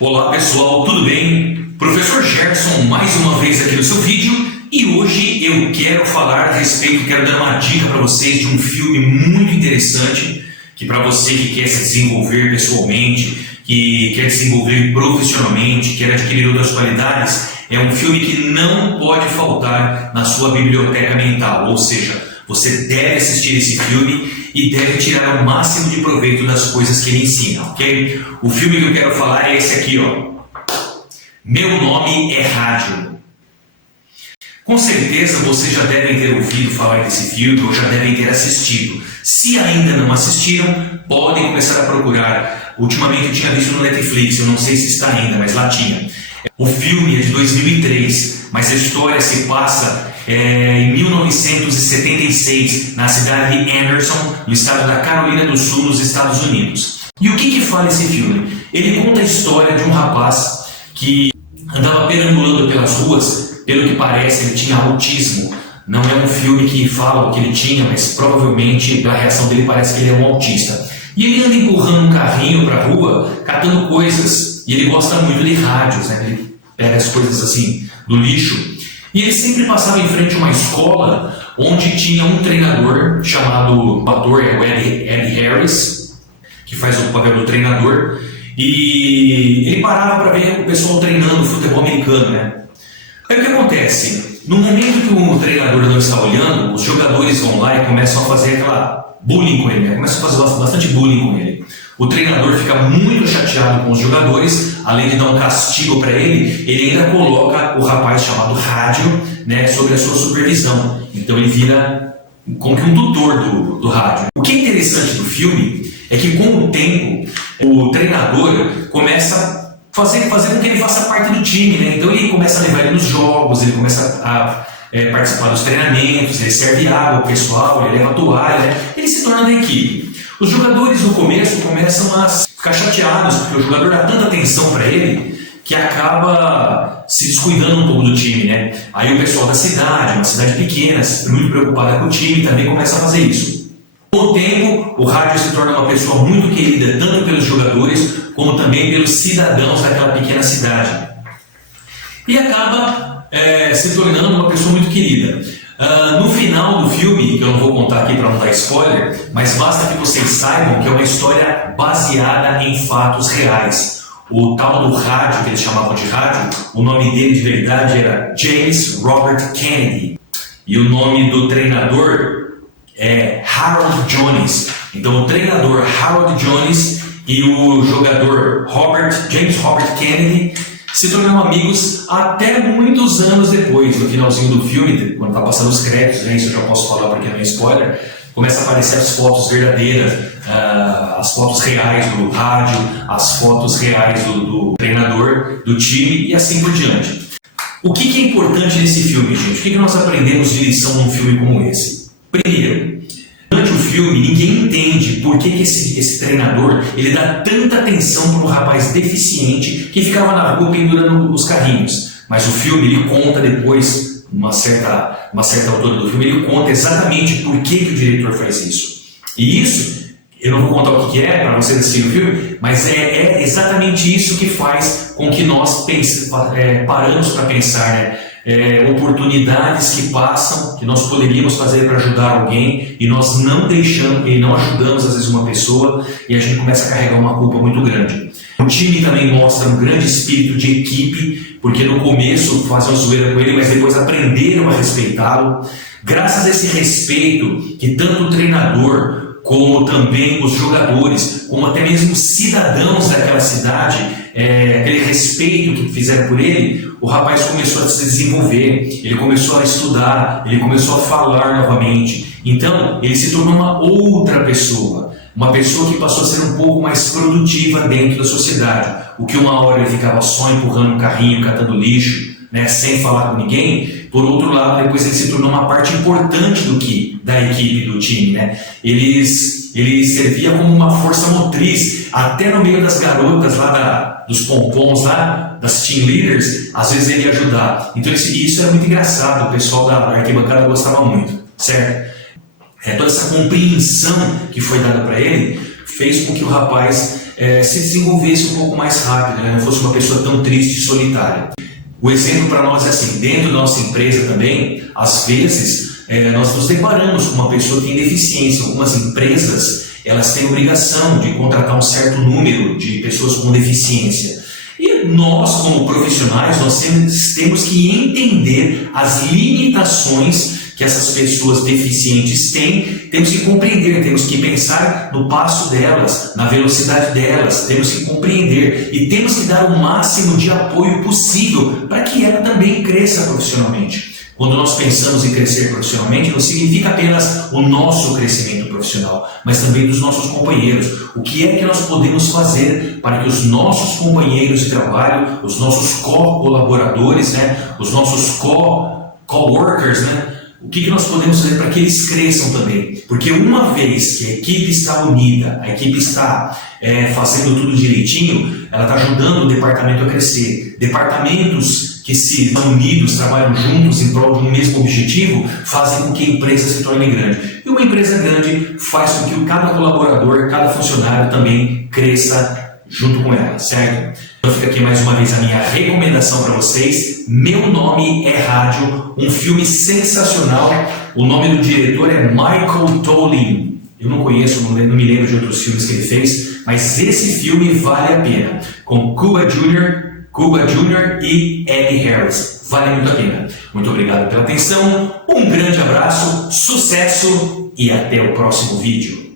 Olá pessoal, tudo bem? Professor Gerson mais uma vez aqui no seu vídeo e hoje eu quero falar a respeito, quero dar uma dica para vocês de um filme muito interessante que para você que quer se desenvolver pessoalmente, que quer desenvolver profissionalmente, quer adquirir outras qualidades, é um filme que não pode faltar na sua biblioteca mental, ou seja, você deve assistir esse filme e deve tirar o máximo de proveito das coisas que ele ensina, ok? O filme que eu quero falar é esse aqui, ó. Meu Nome é Rádio. Com certeza vocês já devem ter ouvido falar desse filme ou já devem ter assistido. Se ainda não assistiram, podem começar a procurar. Ultimamente eu tinha visto no Netflix, eu não sei se está ainda, mas lá tinha. O filme é de 2003, mas a história se passa em 1976, na cidade de Anderson, no estado da Carolina do Sul, nos Estados Unidos. E o que fala esse filme? Ele conta a história de um rapaz que andava perambulando pelas ruas. Pelo que parece, ele tinha autismo. Não é um filme que fala o que ele tinha, mas provavelmente, pela reação dele, parece que ele é um autista. E ele anda empurrando um carrinho para a rua, catando coisas. E ele gosta muito de rádios, né? Ele pega as coisas assim do lixo. E ele sempre passava em frente a uma escola onde tinha um treinador chamado, o ator é o Ed Harris, que faz o papel do treinador. E ele parava para ver o pessoal treinando futebol americano, né? Aí o que acontece? No momento que o treinador não está olhando, os jogadores vão lá e começam a fazer aquela bullying com ele, né? Começam a fazer bastante bullying com ele. O treinador fica muito chateado com os jogadores, além de dar um castigo para ele, ele ainda coloca o rapaz chamado Rádio, né, sobre a sua supervisão. Então ele vira como que um tutor do rádio. O que é interessante do filme é que com o tempo o treinador começa fazer com que ele faça parte do time, né? Então ele começa a levar ele nos jogos, ele começa a participar dos treinamentos, ele serve água ao pessoal, ele leva toalha, né? Ele se torna da equipe. Os jogadores no começo começam a ficar chateados, porque o jogador dá tanta atenção para ele que acaba se descuidando um pouco do time, né? Aí o pessoal da cidade, uma cidade pequena, muito preocupada com o time, também começa a fazer isso. Com o tempo, o Rádio se torna uma pessoa muito querida, tanto pelos jogadores, como também pelos cidadãos daquela pequena cidade. E acaba se tornando uma pessoa muito querida. No final do filme, que eu não vou contar aqui para não dar spoiler, mas basta que vocês saibam que é uma história baseada em fatos reais. O tal do Rádio, que eles chamavam de Rádio, o nome dele de verdade era James Robert Kennedy. E o nome do treinador é Harold Jones. Então o treinador Harold Jones e o jogador James Robert Kennedy se tornaram amigos até muitos anos depois. No finalzinho do filme, quando está passando os créditos, né, isso eu já posso falar porque não é spoiler, começa a aparecer as fotos verdadeiras, as fotos reais do rádio, as fotos reais do treinador, do time e assim por diante. O que é importante nesse filme, gente? O que nós aprendemos de lição num filme como esse? Primeiro, durante o filme, ninguém entende por que esse treinador ele dá tanta atenção para um rapaz deficiente que ficava na rua pendurando os carrinhos. Mas o filme ele conta depois, uma certa altura do filme, ele conta exatamente por que o diretor faz isso. E isso, eu não vou contar o que é para vocês assistirem o filme, mas é exatamente isso que faz com que nós paramos para pensar, né? Oportunidades que passam, que nós poderíamos fazer para ajudar alguém e nós não deixamos e não ajudamos às vezes uma pessoa e a gente começa a carregar uma culpa muito grande. O time também mostra um grande espírito de equipe, porque no começo fazem zoeira com ele, mas depois aprenderam a respeitá-lo. Graças a esse respeito que tanto o treinador como também os jogadores, como até mesmo cidadãos daquela cidade, aquele respeito que fizeram por ele, o rapaz começou a se desenvolver, ele começou a estudar, ele começou a falar novamente. Então, ele se tornou uma outra pessoa, uma pessoa que passou a ser um pouco mais produtiva dentro da sociedade. O que uma hora ele ficava só empurrando um carrinho, catando lixo, né, sem falar com ninguém, por outro lado, depois ele se tornou uma parte importante da equipe, do time, né? Ele servia como uma força motriz, até no meio das garotas lá dos pompons lá, das team leaders, às vezes ele ia ajudar. Então isso era muito engraçado, o pessoal da arquibancada gostava muito, certo? Toda essa compreensão que foi dada para ele fez com que o rapaz se desenvolvesse um pouco mais rápido, né? Não fosse uma pessoa tão triste e solitária. O exemplo para nós é assim, dentro da nossa empresa também, às vezes, nós nos deparamos com uma pessoa que tem deficiência. Algumas empresas, elas têm obrigação de contratar um certo número de pessoas com deficiência. E nós, como profissionais, nós temos que entender as limitações que essas pessoas deficientes têm, temos que compreender, temos que pensar no passo delas, na velocidade delas, temos que compreender e temos que dar o máximo de apoio possível para que ela também cresça profissionalmente. Quando nós pensamos em crescer profissionalmente, não significa apenas o nosso crescimento profissional, mas também dos nossos companheiros. O que é que nós podemos fazer para que os nossos companheiros de trabalho, os nossos co-colaboradores, né, os nossos co-workers, né, o que nós podemos fazer para que eles cresçam também? Porque uma vez que a equipe está unida, a equipe está fazendo tudo direitinho, ela está ajudando o departamento a crescer. Departamentos que se estão unidos, trabalham juntos em prol de um mesmo objetivo, fazem com que a empresa se torne grande. E uma empresa grande faz com que cada colaborador, cada funcionário também cresça junto com ela, certo? Então fica aqui mais uma vez a minha recomendação para vocês. Meu Nome é Rádio, um filme sensacional. O nome do diretor é Michael Tollin. Eu não conheço, não me lembro de outros filmes que ele fez, mas esse filme vale a pena. Com Cuba Jr. e Eddie Harris. Vale muito a pena. Muito obrigado pela atenção, um grande abraço, sucesso e até o próximo vídeo.